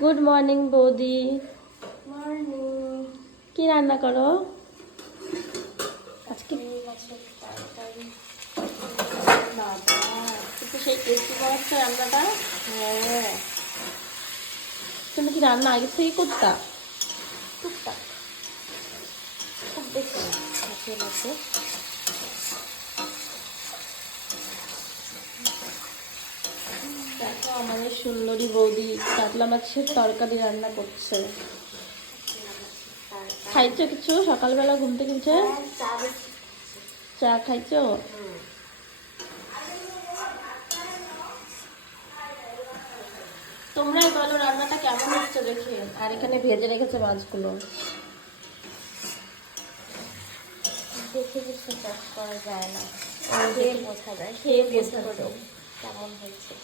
Good morning বৌদি। Morning. কি রান্না করো আজকে? কিন্তু সেই টেস্টি করাচ্ছে রান্নাটা। হ্যাঁ, তুমি কি রান্না আগে থেকে করতা? টুকটাক, খুব বেশি না, মাঝে মাঝে। দেখো আমাদের সুন্দরী বৌদি কাতলা মাছের তরকারি রান্না করছে। খাইছো কিছু সকালবেলা ঘুম থেকে উঠে? চা খাইছো? তোমরাই বলো রান্নাটা কেমন হচ্ছে দেখে। আর এখানে ভেজে রেখেছে মাছগুলো। দেখে কিছু চাষ করা যায় না, খেয়ে বোঝা যায়, খেয়ে টেস্ট বোঝা করে যায়। কেমন হয়েছে।